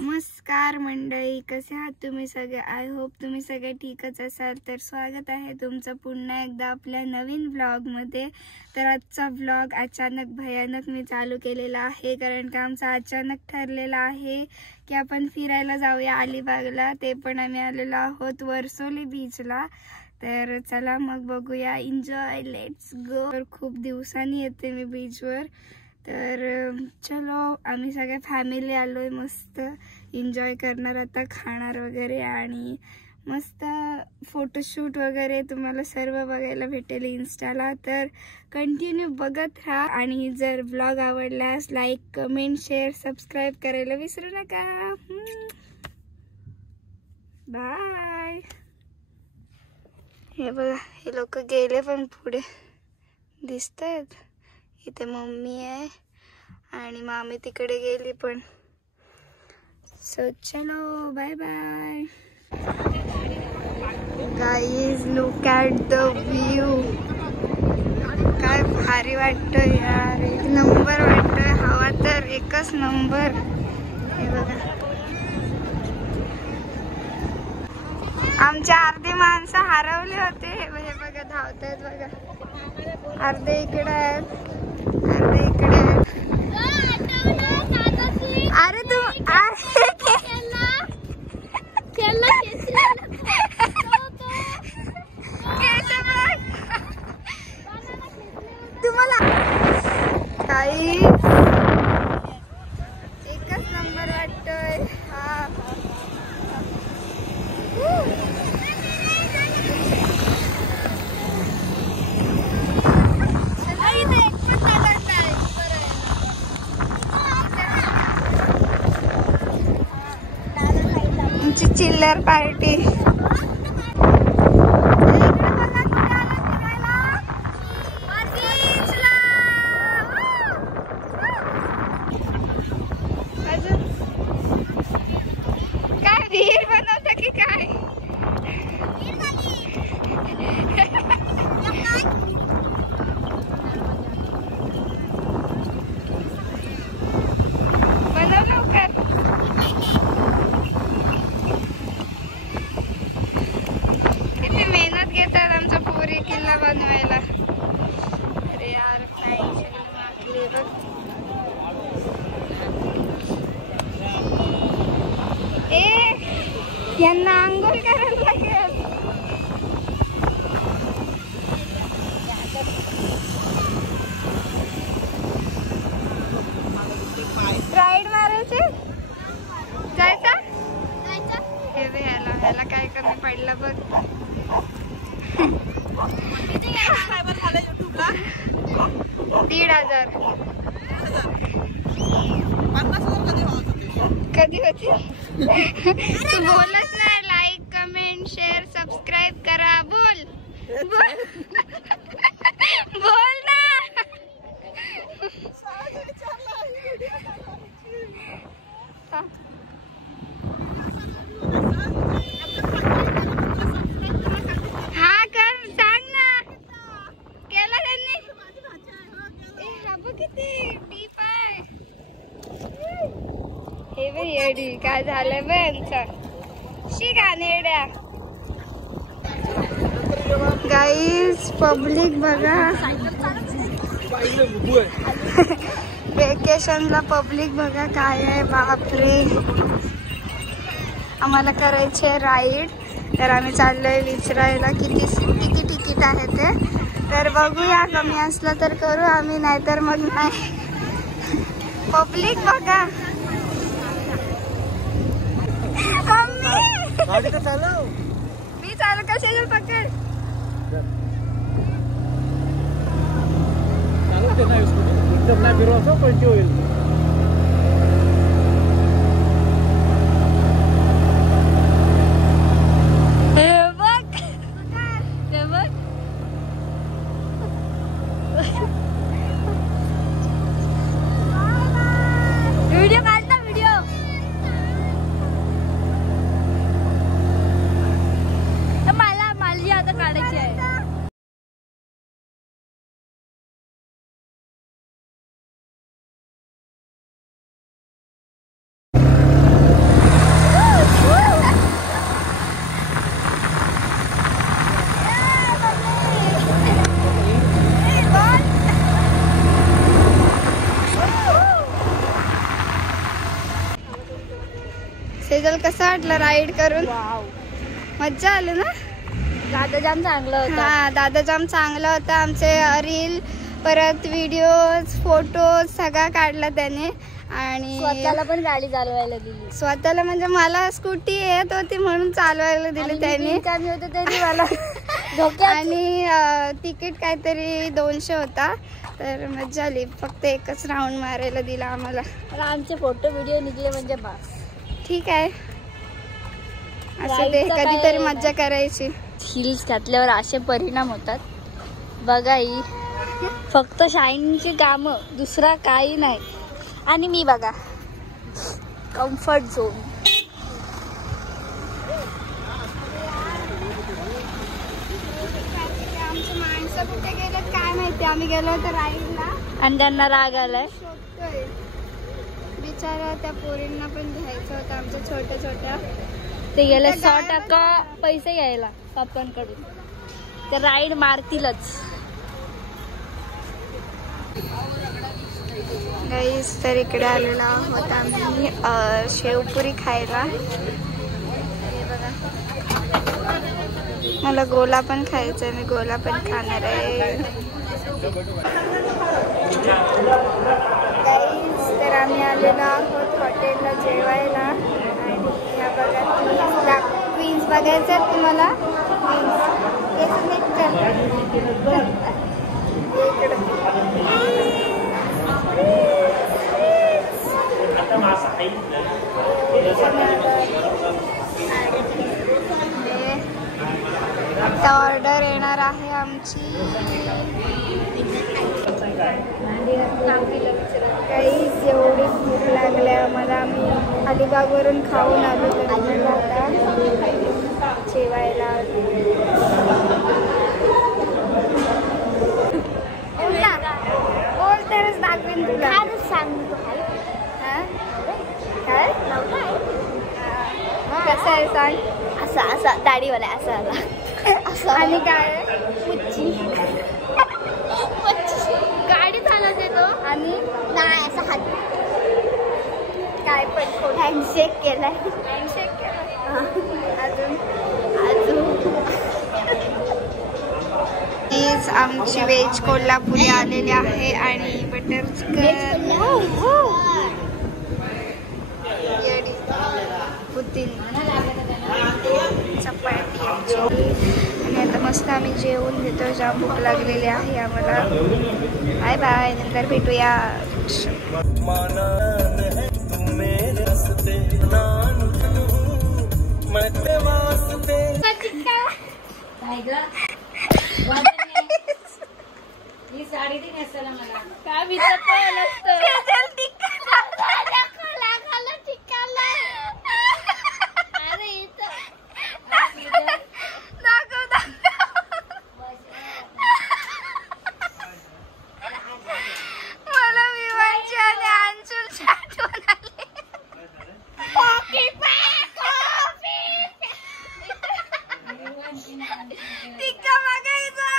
नमस्कार मंडळी, कसे आहात तुम्ही सगळे? आय होप तुम्ही सगळे ठीकच असाल. तर स्वागत आहे तुमचं पुन्हा एकदा आपल्या नवीन व्लॉगमध्ये. तर आजचा व्लॉग अचानक भयानक मी चालू केलेला आहे, कारण का आमचा अचानक ठरलेला आहे की आपण फिरायला जाऊया अलिबागला. ते पण आम्ही आलेलो आहोत वर्सोली बीचला. तर चला मग बघूया, एन्जॉय, लेट्स गो. तर खूप दिवसांनी येते मी बीचवर. तर चलो, आम्ही सगळे फॅमिली आलोय, मस्त एन्जॉय करणार, आता खाणार वगैरे आणि मस्त फोटोशूट वगैरे तुम्हाला सर्व बघायला भेटेल इंस्टाला. तर कंटिन्यू बघत राहा आणि जर व्लॉग आवडल्यास लाईक, कमेंट, शेअर, सबस्क्राईब करायला विसरू नका. बाय. हे बघा, हे लोक गेले पण पुढे दिसत आहेत. इथे मम्मी आहे आणि मामी तिकडे गेली पण. सो चलो, bye bye. Guys, look at the view. काय भारी वाटतंय यार, एक नंबर वाटतंय. हवा तर एकच नंबर. हे बघा, आमच्या अर्धी माणसं हरवली होते. हे बघा धावतायत बघा. अर्धे इकडे आहेत, अर्धे इकडे आहेत. अरे तू तुम्हाला काही एकच नंबर वाटतोय. हा, आमची चिल्लर पार्टी. काय विहीर बनवता की काय? बनव लवकर. किती मेहनत घेतात आमच्या पोरी किल्ला बनवायला. अरे यार, मागली बघ. यांना आंघोळ करायला लागेल. राईड मारायची, जायचा. हे बघ, ह्याला काय कमी पडलं बघ. 1,500. कधी होती? तू बोलच नाही. लाईक, कमेंट, शेअर, सबस्क्राईब करा. बोल बोल बोल ना. हा कर, सांग ना. केला त्यांनी. हा बघ किती डीप आहे. हे बघ येडी, काय झालंय बघ यांचं. शिकानेड्या. गाईज, पब्लिक बघा. वेकेशनला पब्लिक बघा काय आहे. बापरे, आम्हाला करायचे राईड. तर आम्ही चाललोय विचारायला किती तिकीट आहे ते. तर बघूया, कमी असलं तर करू आम्ही, नाहीतर मग नाही. पब्लिक बघा. मम्मी चालव, मी चालू कशाला पकड. चालू नाही, एकदम नाही फिरवायचं, पण होईल. सेजल कसं वाटलं राईड करून? मज्जा आली ना? दादा जाम चांगलं होतं. हा, दादा जाम चांगला होता. आमचे रील परत व्हिडिओज फोटोज सगळा काढला त्याने. आणि स्वतःला पण गाडी चालवायला दिली. स्वतःला म्हणजे मला स्कूटी येत होती म्हणून चालवायला दिली त्याने. कमी होते तरी मला आणि तिकीट काहीतरी 200 होता. तर मज्जा आली. फक्त एकच राऊंड मारायला दिला आम्हाला. आमचे फोटो व्हिडिओ निघले म्हणजे बस. ठीक आहे, असं ते कधीतरी मज्जा करायची. हिल्स घातल्यावर असे परिणाम होतात बघा. ही फक्त शाईनची कामं, दुसरा काही नाही. आणि मी बघा कम्फर्ट झोन. आमचे माणसं कुठे गेलेत काय माहिती. आम्ही गेलो होतो राईडला आणि त्यांना राग आलाय. शोधतोय बिचारा. त्या पोरींना पण घ्यायचं होतं आमच्या छोट्या छोट्या. ते गेले 100% पैसे घ्यायला पप्पांकडून. ते राईड मारतीलच. गाईस, तर इकडे आलेलो आहोत आम्ही शेवपुरी खायला. मला गोला पण खायचा आहे. मी गोला पण खाणार आहे. गाईस, तर आम्ही आलेलो आहोत हॉटेलला जेवायला. आणि या बघा क्वीन्स बघायचं आहे तुम्हाला. आता ऑर्डर येणार आहे आमची. काही एवढी भूक लागल्या आम्हाला. आम्ही अलिबागवरून खाऊन आलो. तर आता जेवायला बोल तरच दाखवेन तुला. काय कसं आहे सांग. असा असा दाढीवाला असा आला. आणि काय गाडी चालवते तो. आणि नाही असा हात काय पण हँडशेक केलाय. हँडशेक केला. अजून प्लीज आमची व्हेज कोल्हापुरी आलेली आहे. आणि बटर चिकन चपाती आमची. आणि आता मस्त आम्ही जेवून घेतो. जाम भूक लागलेली आहे आम्हाला. बाय बाय, नंतर भेटूया. ही साडी ती नेसायला मला काय विचारत मला विवांची आणि अंशुलची आठवण आली. टिक्का बघायचा.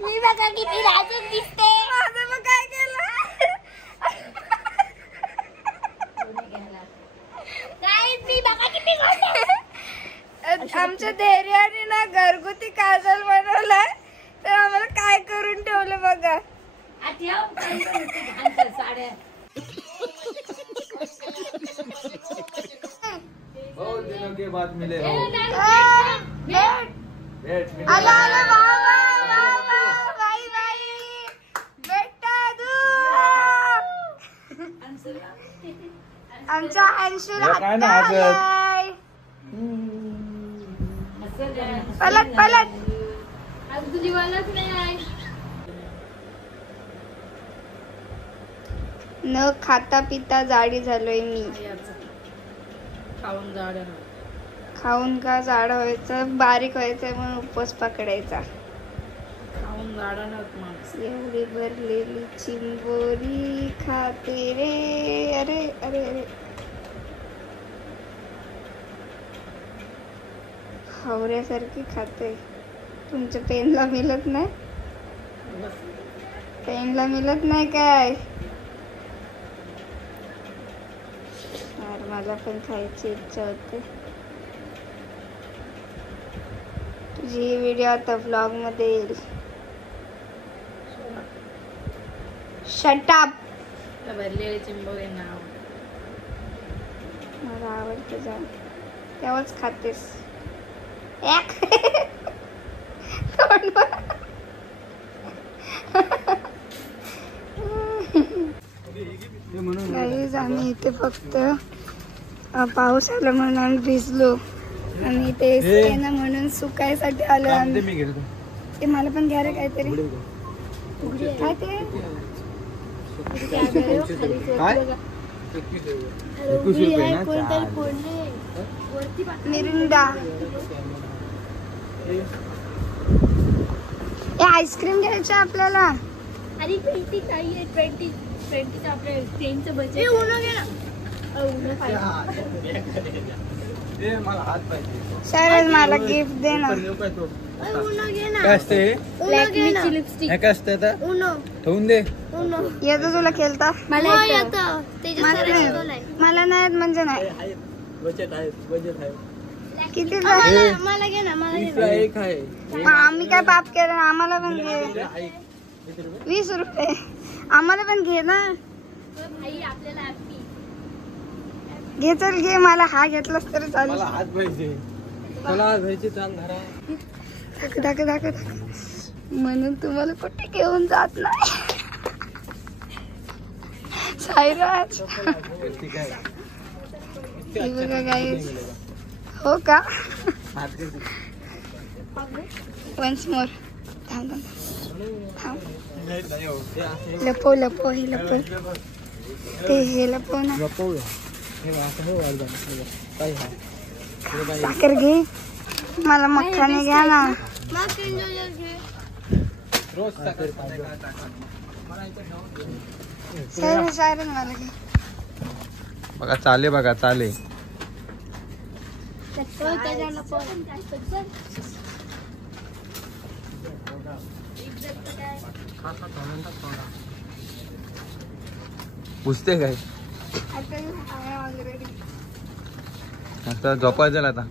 मी बघा किती राजूक दिसते. माझं मग काय केलं. मी बघा किती गोड. आमच्या धैर्याने ना घरगुती काजल बनवलाय. तर आम्हाला काय करून ठेवलं बघा. बहुत दिनों के बाद मिले हो. आला आला बाई बाई बेटा दू. आमचा अंशुल आलाय. पलट पलट. न खाता पिता जाडी झालोय मी. खाऊन का जाड व्हायचं, बारीक व्हायचंय म्हणून उपवास पकडायचा. एवढी भरलेली चिंबोरी खाते रे. अरे अरे अरे, हावऱ्यासारखी खाते. तुमच्या पेनला मिळत नाही. पेनला मिळत नाही काय? मला पण खायची इच्छा होते. तुझी व्हिडिओ आता व्लॉग मध्ये येईल. Shut up. भरलेले चिंबोरे नाव मला आवडतं जाम. तेव्हाच खातेस. गाईज आम्ही इथे फक्त पाऊस आला म्हणून आम्ही भिजलो आणि ते ना म्हणून सुकायसाठी आलो आम्ही. ते मला पण घ्या रे काहीतरी. काय ते मिरिंडा. आईस्क्रीम घ्यायचं आपल्याला. अरे 20 चाहिए. 20 आपल्या ट्रेनचं बजेट. शायद मला गिफ्ट दे ना. काय असते? लॅक्मेची लिपस्टिक. काय असते आता? ठेवून दे. येतो तुला खेळता? मला येतं. मला नाही म्हणजे नाही. बजेट आहे. किती मला घे ना. मला एक आहे. आम्ही काय पाप केलं? आम्हाला पण घे. 20 रुपये. आम्हाला पण घे ना. भाई आपल्याला हॅपी घे चल घे. मला हा घेतलास तरी चालेल. मला हात पाहिजे. मला हात पाहिजे. चाल धरा. दाखव. म्हणून तुम्हाला कुठे घेऊन जात नाही साईराज. ठीक आहे. हे बघा गाईज. हो का? Once more. थांब. लपो हे लपो. ते हे लपो ना. साखर घे. मला मखाने घ्या ना. सायरन मला घे. बघा चाले. पुसते काय आता झोपायचं आता.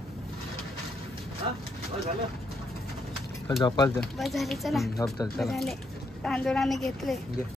झोपायचं. झाले चला. झोपतात. चला तांदूळ आम्ही घेतले.